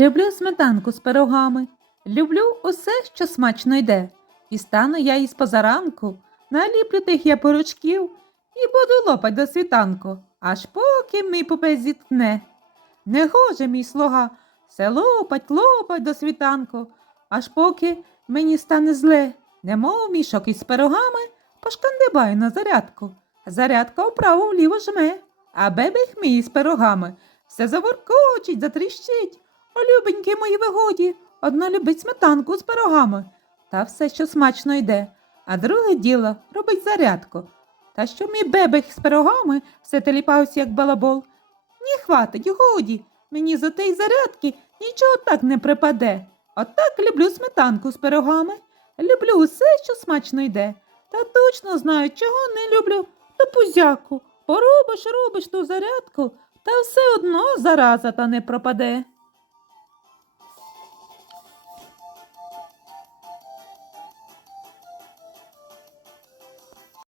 Люблю сметанку з пирогами, люблю усе, що смачно йде. І стану я із позаранку, наліплю тих я поручків і буду лопать до світанку, аж поки мій попець зіткне. Не гоже, мій слуга, все лопать, лопать до світанку, аж поки мені стане зле, немов мішок із пирогами, пошкандибаю на зарядку. Зарядка вправо вліво жме, а бебех мій з пирогами все заворкочить, затріщить. О, мої вигоді, одна любить сметанку з пирогами, та все, що смачно йде, а друге діло робить зарядку. Та що мій бебех з пирогами все теліпався, як балабол. Ні, хватить, годі, мені за тієї зарядки нічого так не припаде. Отак люблю сметанку з пирогами, люблю усе, що смачно йде. Та точно знаю, чого не люблю, то пузяку. Поробиш, робиш ту зарядку, та все одно зараза та не пропаде.